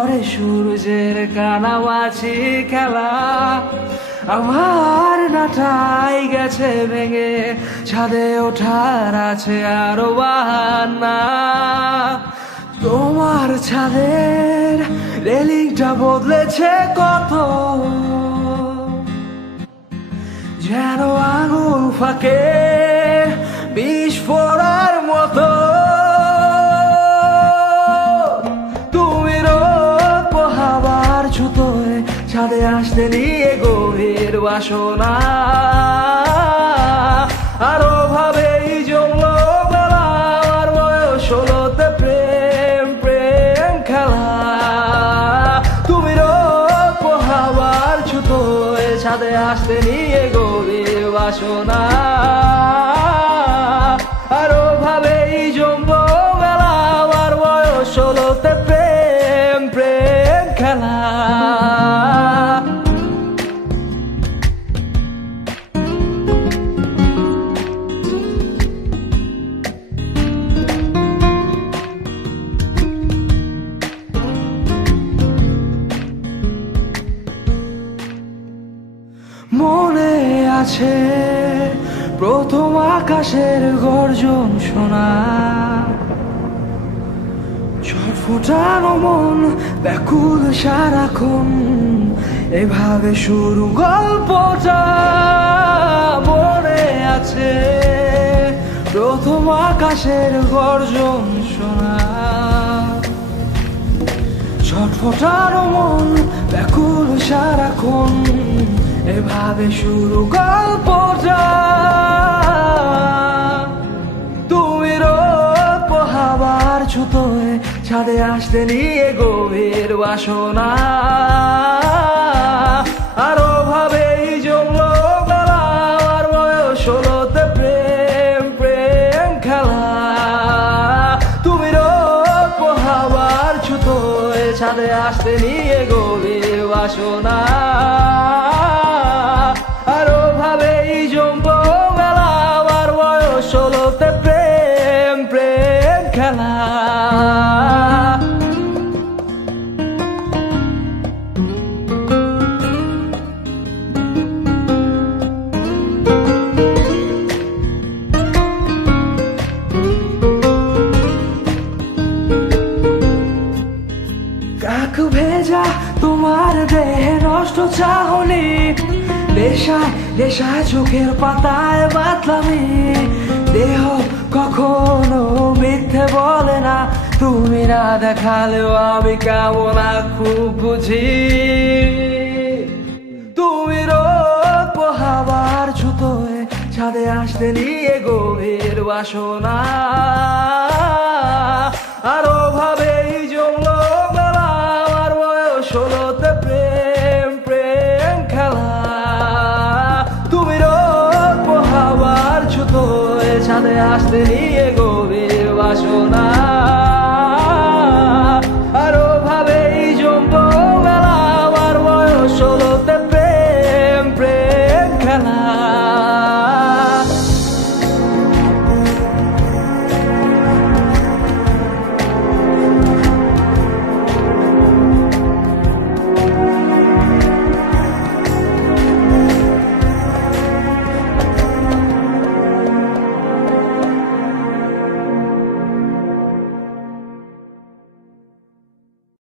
ঘরে সূর্যের কানামাছি খেলা, আমার নাটাই গেছে ভেঙে, ছাদে ওঠার আছে আরো বাহানা। তোমার ছাদের রেলিংটা বদলেছে কত, যেন আঙুল ফাঁকে বিষ ফোড়ার মতো। তুমি রোদ পোহাবার ছুতোয় ছাদে আসতে নিয়ে গভীর বাসনা, আরো ভাবেই জমলো বেলা, আর বয়স হলোতে প্রেম প্রেম খেলা। তুমি রোদ পোহাবার ছুতোয় ছাদে আসতে নিয়ে গভীর বাসনা, আরো ভাবেই জমলো বেলা, আর বয়স হলোতে প্রেম প্রেম খেলা। মনে আছে প্রথম আকাশের গর্জন শোনা, ছটফটানো মন ব্যাকুল সারাক্ষণ, এভাবে শুরু গল্পটা। মনে আছে প্রথম আকাশের গর্জন শোনা, ছটফটানো মন ব্যাকুল সারাক্ষণ, এভাবে শুরু গল্পটা। তুমি রোদ পোহাবার ছুতোয় ছাদে আসতে নিয়ে গভীর বাসনা, আরো ভাবেই জমলো বেলা, আর বয়স হলোতে প্রেম প্রেম খেলা। তুমি রোদ পোহাবার ছুতোয় ছাদে আসতে নিয়ে গভীর বাসনা, আরো ভাবেই জমলো বেলা, আর বয়স হলোতে প্রেম প্রেম খেলা। কাক ভেজা তোমার দেহে নষ্ট চাহনি, নেশায় নেশায় চোখের পাতায় বাতলামি। দেহ কখনো মিথ্যে বলে না, তুমি না দেখালেও আমি কেমন খুব বুঝি। তুমি রোদ পোহাবার ছুতোয় ছাদে আসতে নিয়ে গভীর বাসনা, আরো ভাবেই জমলো বেলা, আর বয়স হলোতে প্রেম প্রেম খেলা। তুমি রোদ পোহাবার ছুতোয় ছাদে আসতে নিয়ে গভীর বাসনা,